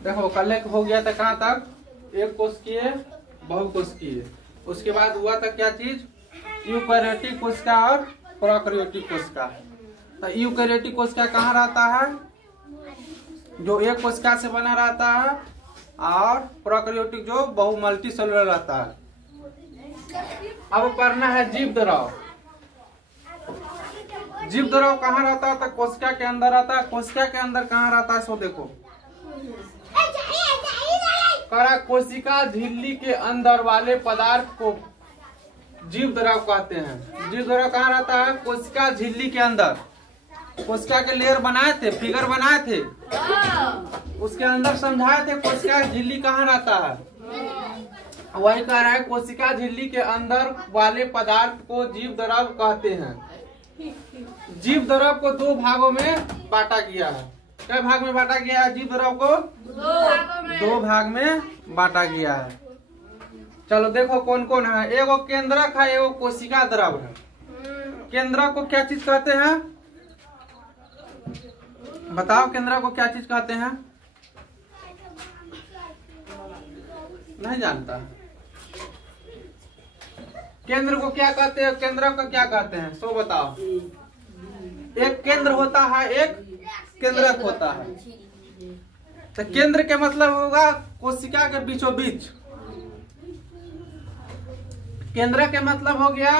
देखो कल हो गया था कहाँ तक, एक कोशिकीय बहुकोशिकीय, उसके बाद हुआ था क्या चीज, यूकैरियोटिक कोशिका और प्रोकैरियोटिक कोशिका। तो यूकैरियोटिक कोशिका कहाँ रहता है, जो एक कोशिका से बना रहता है, और प्रोकैरियोटिक जो बहु मल्टी सेलुलर रहता है। अब करना है जीव द्रव। जीव द्रव कहाँ रहता है, तो कोशिका के अंदर रहता है। कोशिका के अंदर कहाँ रहता है, सो देखो करा, कोशिका झिल्ली के अंदर वाले पदार्थ को जीव द्रव कहते हैं। जीव द्रव कहाँ रहता है, कोशिका झिल्ली के अंदर। कोशिका के लेयर बनाए थे, फिगर बनाए थे, उसके अंदर समझाए थे कोशिका झिल्ली कहाँ रहता है। वही कह रहा है, कोशिका झिल्ली के अंदर वाले पदार्थ को जीव द्रव कहते हैं। जीव द्रव को दो भागों में बांटा गया है। क्या भाग में बांटा गया है, जीव द्रव को दो भाग में बांटा गया है। चलो देखो कौन कौन है। एगो केंद्रक है, एगो कोशिका द्रव है। केंद्रक को क्या चीज कहते हैं, बताओ केंद्रक को क्या चीज कहते हैं, नहीं जानता। केंद्र को क्या कहते हैं, केंद्र को क्या कहते हैं, सो बताओ। एक केंद्र होता है, एक केंद्रक होता है। तो केंद्र के मतलब होगा कोशिका के बीचों बीच। केंद्र के मतलब हो गया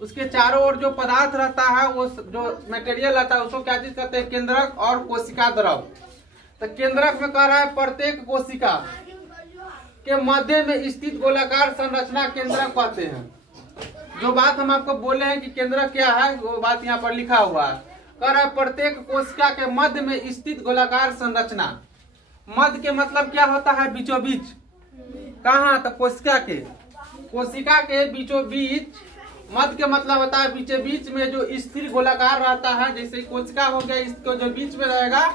उसके चारों ओर जो पदार्थ रहता है, वो जो मटेरियल रहता है, उसको क्या चीज कहते हैं, केंद्रक और कोशिका द्रव। तो केंद्रक में कह रहा है प्रत्येक कोशिका के मध्य में स्थित गोलाकार संरचना केंद्रक कहते हैं। जो बात हम आपको बोले हैं कि केंद्रक क्या है, वो बात यहाँ पर लिखा हुआ है। कह रहा है प्रत्येक कोशिका के मध्य में स्थित गोलाकार संरचना। मध्य के मतलब क्या होता है, बीचों बीच। कहाँ, तो कोशिका के बीचों बीच। मध्य के मतलब होता है बीचों बीच में जो स्थिर गोलाकार रहता है। जैसे कोशिका हो गया, इसको जो बीच में रहेगा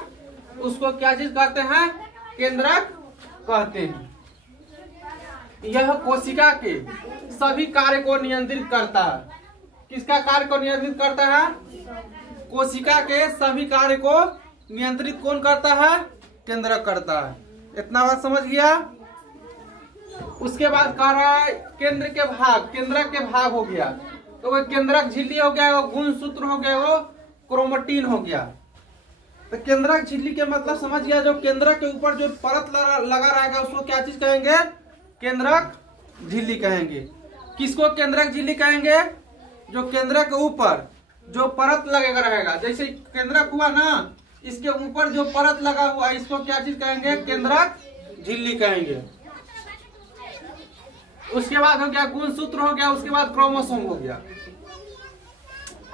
उसको क्या चीज कहते हैं, केंद्रक कहते हैं। यह कोशिका के सभी कार्य को नियंत्रित करता है। किसका कार्य को नियंत्रित करता है, कोशिका के सभी कार्य को नियंत्रित कौन करता है, केंद्रक करता है। इतना बात समझ गया। उसके बाद कह रहा है केंद्र के भाग, केंद्रक के भाग हो गया। तो वो केंद्रक झिल्ली हो गया, वो गुणसूत्र हो गया, वो क्रोमेटिन हो गया। तो केंद्रक झिल्ली के मतलब समझ गया। जो केंद्रक के ऊपर जो परत लगा रहेगा उसको क्या चीज कहेंगे, केंद्रक झिल्ली कहेंगे। किसको केंद्रक झिल्ली कहेंगे, जो केंद्रक के ऊपर जो परत लगेगा रहेगा। जैसे केंद्रक हुआ ना, इसके ऊपर जो परत लगा हुआ है इसको क्या चीज कहेंगे, केंद्रक झिल्ली कहेंगे। उसके बाद हो गया गुणसूत्र हो गया, उसके बाद क्रोमोसोम हो गया।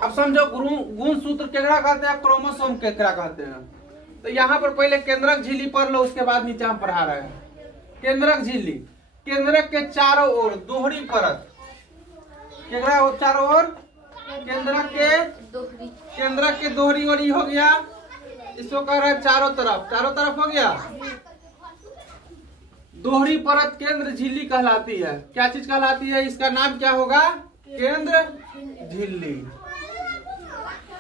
अब समझो गुणसूत्र केकरा कहते हैं, क्रोमोसोम केकरा कहते हैं। तो यहाँ पर पहले केंद्रक झिल्ली पढ़ लो, उसके बाद नीचे हम पढ़ा रहे हैं। केंद्रक झिल्ली, केंद्रक के चारों ओर दोहरी परत। केकरा चारों ओर, केंद्रक के दोहरी ओर हो गया। इसको कह रहा है चारों तरफ हो गया। दोहरी परत केंद्र झिल्ली कहलाती है। क्या चीज कहलाती है, इसका नाम क्या होगा, केंद्र झिल्ली।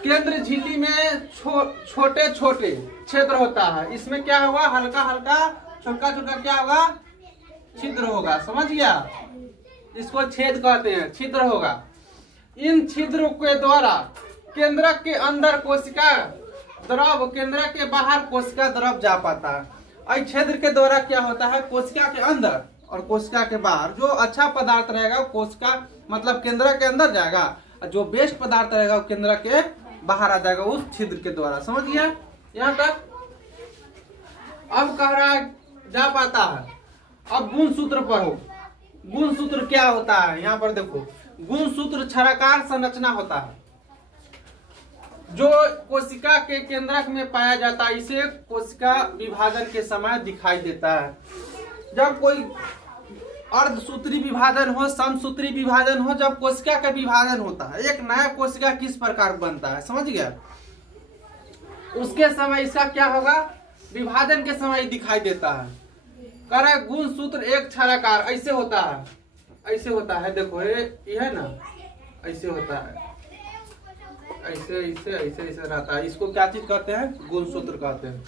केंद्र झिल्ली में छोटे छोटे छिद्र होता है। इसमें क्या होगा, हल्का हल्का छोटा छोटा क्या होगा, छिद्र होगा। समझ गया, इसको छेद कहते हैं, छिद्र होगा। इन छिद्रों के द्वारा केंद्रक के अंदर कोशिका द्रव, केंद्रक के बाहर कोशिका द्रव जा पाता है। छिद्र के द्वारा क्या होता है, कोशिका के अंदर और कोशिका के बाहर जो अच्छा पदार्थ रहेगा कोशिका मतलब केंद्रक के अंदर जाएगा, और जो बेस्ट पदार्थ रहेगा वो केंद्रक के बाहर आ जाएगा उस छिद्र के द्वारा। समझ गया यहाँ तक। अब कह रहा है जा पाता है। अब गुणसूत्र पढ़ो। गुणसूत्र क्या होता है, यहाँ पर देखो। गुणसूत्र छायाकार संरचना होता है जो कोशिका के केंद्रक में पाया जाता है। इसे कोशिका विभाजन के समय दिखाई देता है। जब कोई अर्धसूत्री विभाजन हो, समसूत्री विभाजन हो, जब कोशिका का विभाजन होता है, एक नया कोशिका किस प्रकार बनता है, समझ गया, उसके समय इसका क्या होगा, विभाजन के समय दिखाई देता है। कह रहा है गुणसूत्र एक छायाकार ऐसे होता है, ऐसे होता है। देखो ये है ना, ऐसे होता है। ऐसे ऐसे ऐसे ऐसे रहता है, इसको क्या चीज कहते हैं? गुणसूत्र कहते हैं।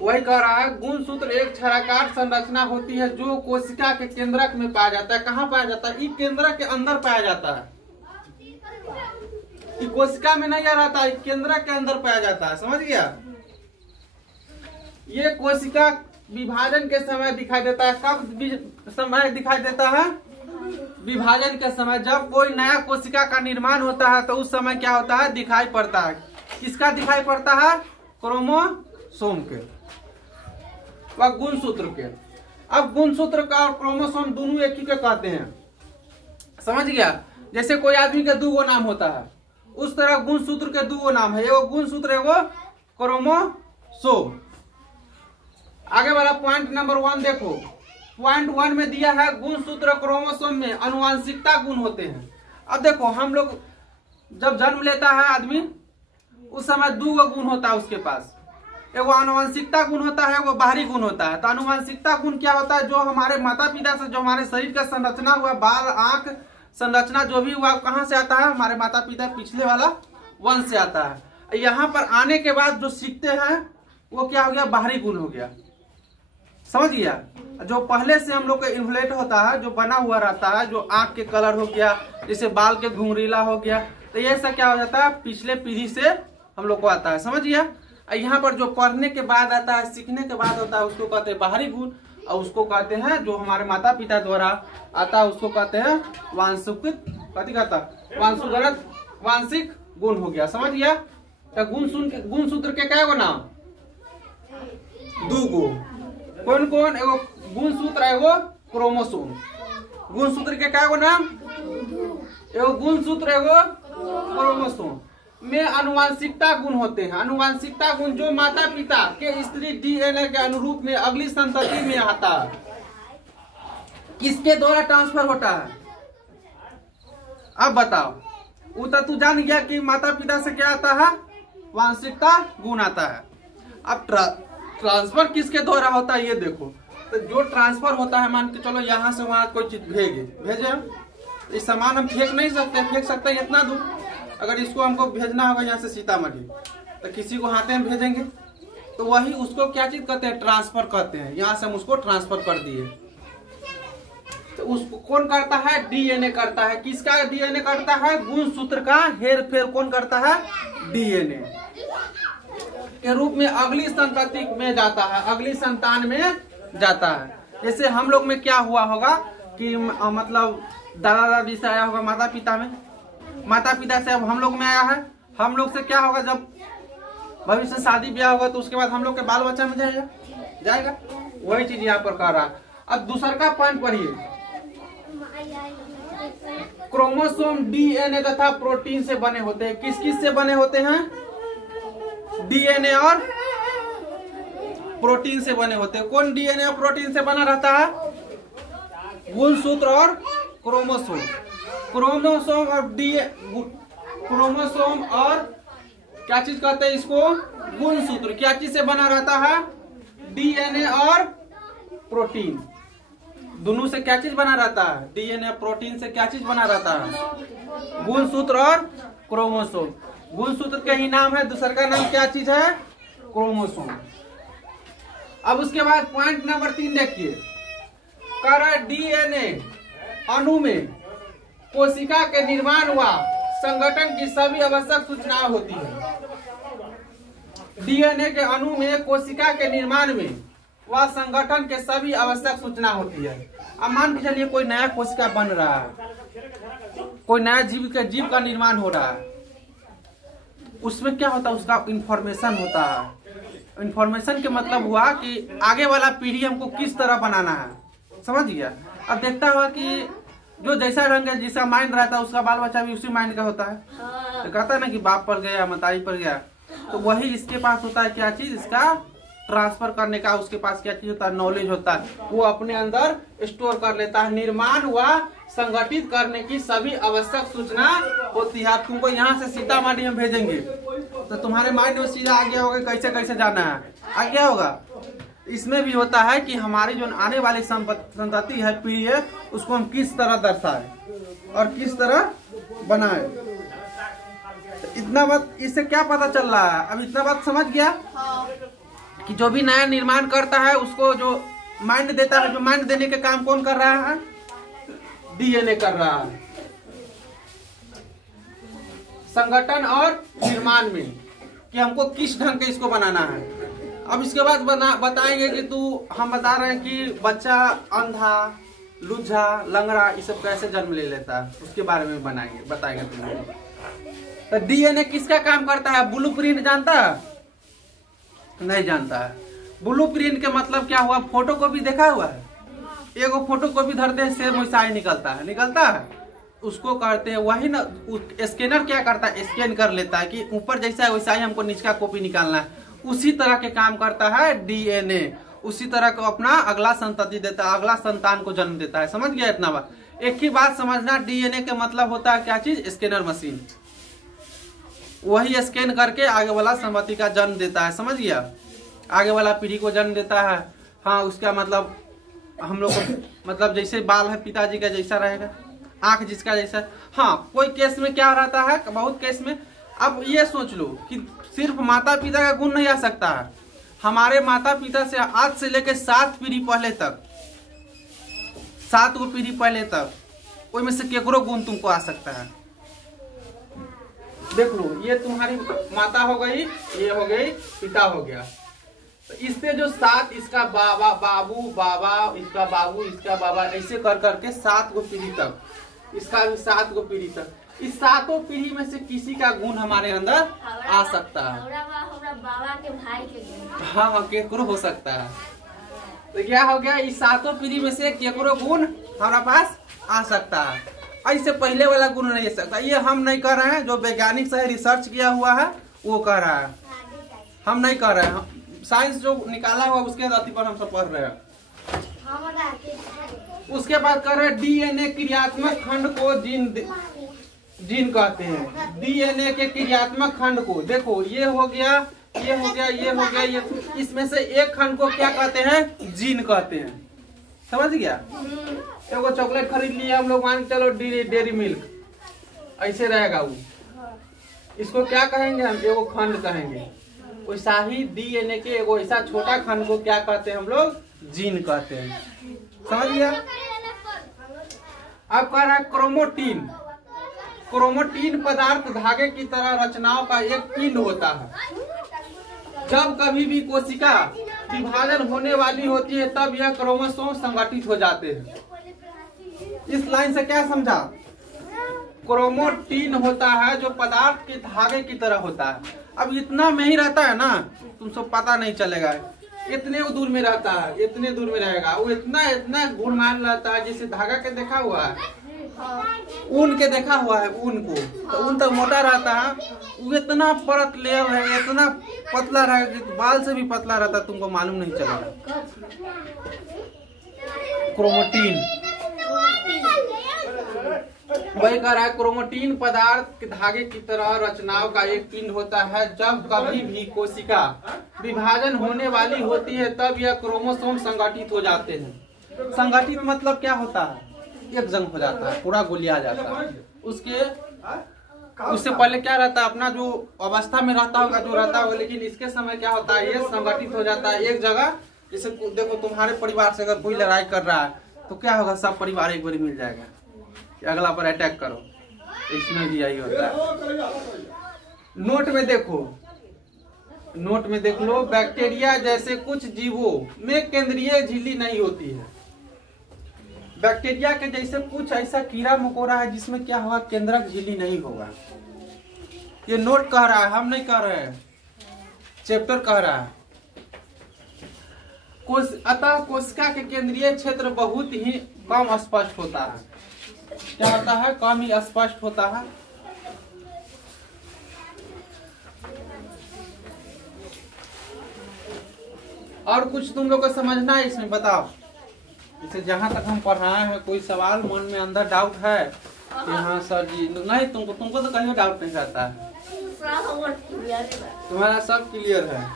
वही कह रहा है, गुणसूत्र एक छायाकार संरचना होती है जो कोशिका के केंद्रक में पाया जाता है। कहाँ पाया जाता है? केंद्रक के अंदर पाया जाता है, कोशिका में नहीं रहता है, केंद्रक के अंदर पाया जाता है। समझ गया? ये कोशिका विभाजन के समय दिखाई देता है। कब समय दिखाई देता है? विभाजन के समय। जब कोई नया कोशिका का निर्माण होता है तो उस समय क्या होता है? दिखाई पड़ता है। किसका दिखाई पड़ता है? क्रोमोसोम के व गुणसूत्र के। अब गुणसूत्र का और क्रोमोसोम दोनों एक ही के कहते हैं। समझ गया? जैसे कोई आदमी के दो नाम होता है, उस तरह गुणसूत्र के दो नाम है, एगो गुणसूत्र एगो क्रोमोसोम। आगे वाला पॉइंट नंबर 1 देखो। पॉइंट 1 में दिया है गुणसूत्र क्रोमोसोम में आनुवंशिकता गुण होते हैं। अब देखो, हम लोग जब जन्म लेता है आदमी, उस समय 2 गुण होता है उसके पास। एगो आनुवंशिकता गुण होता है, वो बाहरी गुण होता है। तो आनुवंशिकता गुण क्या होता है? जो हमारे माता पिता से जो हमारे शरीर का संरचना हुआ, बाल, आंख संरचना जो भी हुआ, कहाँ से आता है? हमारे माता पिता पिछले वाला वंश से आता है। यहाँ पर आने के बाद जो सीखते हैं वो क्या हो गया? बाहरी गुण हो गया। समझ गया? जो पहले से हम लोग का इन्फ्लेट होता है, जो बना हुआ रहता है, जो आंख के कलर हो गया, जैसे बाल के घुंघरीला हो गया, तो ये सब क्या हो जाता है? पिछले पीढ़ी से हम लोग को आता है। समझ गया? यहाँ पर जो पढ़ने के बाद आता है, सीखने के बाद होता है, उसको कहते हैं बाहरी गुण। और उसको कहते हैं जो हमारे माता पिता द्वारा आता है, उसको कहते हैं वांशिक, वांशुगत वांशिक गुण हो गया। समझ गया? तो गुणसूत्र के क्या नाम? 2 गो। कौन कौन? एगो गुणसूत्र, एगो क्रोमोसोम। गुणसूत्र के क्या नाम? एगो गुणसूत्र, एगो क्रोमोसोम में आनुवंशिकता गुण होते हैं। आनुवंशिकता गुण जो माता पिता के स्त्री डीएनए के अनुरूप में अगली संतति में आता है, किसके द्वारा ट्रांसफर होता है? अब बताओ, वो तो तू जान गया कि माता पिता से क्या आता है? वांशिकता गुण आता है। अब ट्रांसफर किसके द्वारा होता है ये देखो। तो जो ट्रांसफर होता है, मान के चलो यहाँ से वहां कोई चीज भेजे, इस सामान हम फेंक नहीं सकते, फेंक सकते हैं इतना दूर। अगर इसको हमको भेजना होगा यहाँ से सीतामढ़ी, तो किसी को हाथे में भेजेंगे, तो वही उसको क्या चीज कहते हैं? ट्रांसफर कहते हैं। यहाँ से हम उसको ट्रांसफर कर दिए, तो उसको कौन करता है? डीएनए करता है। किसका डीएनए करता है? गुणसूत्र का हेर फेर कौन करता है? डीएनए के रूप में अगली संतति में जाता है, अगली संतान में जाता है। जैसे हम लोग में क्या हुआ होगा कि मतलब दादा दादी से आया होगा माता पिता में, माता पिता से अब हम लोग में आया है, हम लोग से क्या होगा? जब भविष्य में शादी ब्याह होगा तो उसके बाद हम लोग के बाल बच्चा में जाएगा। वही चीज यहाँ पर कह रहा है। अब दूसरा का पॉइंट पढ़िए। क्रोमोसोम डीएनए तथा प्रोटीन से बने होते हैं। किस किस से बने होते हैं? डीएनए और प्रोटीन से बने होते हैं। कौन डीएनए और प्रोटीन से बना रहता है? गुणसूत्र और क्रोमोसोम। क्रोमोसोम और क्या चीज कहते हैं इसको? गुणसूत्र। क्या चीज से बना रहता है? डीएनए और प्रोटीन। दोनों से क्या चीज बना रहता है? डीएनए प्रोटीन से क्या चीज बना रहता है? गुणसूत्र और क्रोमोसोम। गुणसूत्र के ही नाम है, दूसरा का नाम क्या चीज है? क्रोमोसोम। अब उसके बाद पॉइंट नंबर 3 देखिए। कह रहा है डीएनए अणु में कोशिका के निर्माण व संगठन की सभी आवश्यक सूचनाएं होती है। डीएनए के अणु में कोशिका के निर्माण में व संगठन के सभी आवश्यक सूचना होती है। अब मान के चलिए कोई नया कोशिका बन रहा है, कोई नया जीव का निर्माण हो रहा है, उसमें क्या होता है? उसका इंफॉर्मेशन होता है। इंफॉर्मेशन के मतलब हुआ कि आगे वाला पीढ़ी हमको किस तरह बनाना है। समझ गया? अब देखता हुआ कि जो जैसा रंग है, जिसका माइंड रहता है, उसका बाल बच्चा भी उसी माइंड का होता है। तो कहता है ना कि बाप पर गया, मताई पर गया, तो वही इसके पास होता है क्या चीज? इसका ट्रांसफर करने का उसके पास क्या चीज होता है? नॉलेज होता है। वो अपने अंदर स्टोर कर लेता है। निर्माण व संगठित करने की सभी आवश्यक सूचना होती है। तुमको यहाँ से सीतामढ़ी हम भेजेंगे तो तुम्हारे माइंड में सीधा आ गया होगा कैसे कैसे जाना है, आ गया होगा। इसमें भी होता है कि हमारी जो आने वाली संतति है, पीढ़ी है, उसको हम किस तरह दर्शाएं और किस तरह बनाएं। इतना बात इससे क्या पता चल रहा है? अब इतना बात समझ गया कि जो भी नया निर्माण करता है उसको जो माइंड देता है, जो माइंड देने के काम कौन कर रहा है? डीएनए कर रहा है। संगठन और निर्माण में कि हमको किस ढंग के इसको बनाना है। अब इसके बाद बताएंगे कि हम बता रहे हैं कि बच्चा अंधा, लुझा, लंगड़ा ये सब कैसे जन्म ले लेता है, उसके बारे में बताएंगे तुम लोग। तो डीएनए किसका काम करता है? ब्लूप्रिंट जानता है? नहीं जानता है। ब्लूप्रिंट के मतलब क्या हुआ? फोटो कॉपी देखा हुआ है? एगो फोटो कॉपी धरते हैं, सेम वैसा ही निकलता है, उसको करते हैं वही ना। स्कैनर क्या करता है? स्कैन कर लेता है कि ऊपर जैसा है वैसा ही हमको नीचे कॉपी निकालना है। उसी तरह के काम करता है डीएनए। उसी तरह को अपना अगला संतति देता है, अगला संतान को जन्म देता है। समझ गया इतना बात? एक ही बात समझना, डीएनए के मतलब होता है क्या चीज? Scanner machine. वही स्कैन करके आगे वाला संतति का जन्म देता है। समझ गया? आगे वाला पीढ़ी को जन्म देता है। हाँ, उसका मतलब हम लोग को मतलब जैसे बाल है पिताजी का जैसा रहेगा, आंख जिसका जैसा। हाँ, कोई केस में क्या रहता है, बहुत केस में। अब ये सोच लो कि सिर्फ माता पिता का गुण नहीं आ सकता है। हमारे माता पिता से आज से लेकर 7 पीढ़ी पहले तक, 7 गो पीढ़ी पहले तक, उसमें से केकरो गुण तुमको आ सकता है। देख लो, ये तुम्हारी माता हो गई, ये हो गई पिता हो गया। तो इससे जो 7, इसका बाबा, बाबू, बाबा, इसका बाबू, इसका बाबा, ऐसे कर करके 7 गो पीढ़ी तक, इसका भी 7 गो पीढ़ी तक। इस 7 पीढ़ी में से किसी का गुण हमारे अंदर आ सकता है। बाबा के भाई के गुण। हाँ, केकरो हो सकता है। तो क्या हो गया? इस 7 पीढ़ी में से केकरो गुण हमारे पास आ सकता है। ऐसे पहले वाला गुण नहीं आ सकता। ये हम नहीं कर रहे हैं, जो वैज्ञानिक से रिसर्च किया हुआ है वो कर रहा है, हम नहीं कर रहे हैं। साइंस जो निकाला हुआ उसके आधार पर हम सब पढ़ रहे हैं। उसके बाद कर रहे डीएनए क्रियात्मक खंड को जीन कहते हैं। डीएनए के क्रियात्मक खंड को देखो, ये हो गया, ये हो गया, ये हो गया, ये, इसमें से एक खंड को क्या कहते हैं? जीन कहते हैं। समझ गया? एगो चॉकलेट खरीद लिया हम लोग, मान के चलो डेयरी मिल्क, ऐसे रहेगा वो, इसको क्या कहेंगे हम? एगो खंड कहेंगे। वैसा ही डीएनए के एगो ऐसा छोटा खंड को क्या कहते हैं हम लोग? जीन कहते हैं। समझ गया? अब कह रहा है क्रोमोटीन। क्रोमोटीन पदार्थ धागे की तरह रचनाओं का एक पिंड होता है। जब कभी भी कोशिका विभाजन होने वाली होती है तब यह क्रोमोसोम संगठित हो जाते हैं। इस लाइन से क्या समझा? क्रोमोटीन होता है जो पदार्थ के धागे की तरह होता है। अब इतना में ही रहता है ना, तुमको पता नहीं चलेगा। इतने दूर में रहता है, इतने दूर में रहेगा वो, इतना गुणमान रहता है। जैसे धागा के देखा हुआ है, ऊन के देखा हुआ है, ऊन को तो ऊन तो मोटा रहता है, वो इतना परत लेयर है, इतना पतला रहेगा, बाल से भी पतला रहता है, तुमको मालूम नहीं चलेगा। क्रोमोटीन वही कह रहा है, क्रोमोटीन पदार्थ के धागे की तरह रचनाओं का एक पिंड होता है। जब कभी भी कोशिका विभाजन होने वाली होती है तब यह क्रोमोसोम संगठित हो जाते हैं। संगठित मतलब क्या होता है? एक जंग हो जाता है, पूरा गोलिया जाता है। उससे पहले क्या रहता है? अपना जो अवस्था में रहता होगा, जो रहता होगा, लेकिन इसके समय क्या होता है? ये संगठित हो जाता है एक जगह। जैसे देखो, तुम्हारे परिवार से अगर कोई लड़ाई कर रहा है तो क्या होगा? सब परिवार एक बार मिल जाएगा, अगला पर अटैक करो। इसमें भी यही होता है। नोट में देखो, नोट में देख लो, बैक्टीरिया जैसे कुछ जीवों में केंद्रीय झिल्ली नहीं होती है। बैक्टीरिया के जैसे कुछ ऐसा कीड़ा मकोड़ा है जिसमें क्या होगा? केंद्रक झिल्ली नहीं होगा। ये नोट कह रहा है, हम नहीं कह रहे हैं, चैप्टर कह रहा है। अतः कोशिका के केंद्रीय क्षेत्र बहुत ही कम स्पष्ट होता है। क्या होता है? कम ही स्पष्ट होता है। और कुछ तुम लोग को समझना है इसमें? बताओ, जैसे जहां तक हम पढ़ाए हैं, कोई सवाल मन में अंदर डाउट है कि हाँ सर जी? नहीं, तुमको तो कहीं डाउट नहीं रहता है, तुम्हारा सब क्लियर है।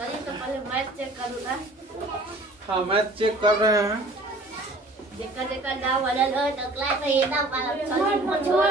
तो पहले मैथ चेक करूँ ना। हाँ, मैथ चेक कर रहे हैं। जेकर जेकर नाम बनल हो तो क्लास में ये नाम वाला छोड़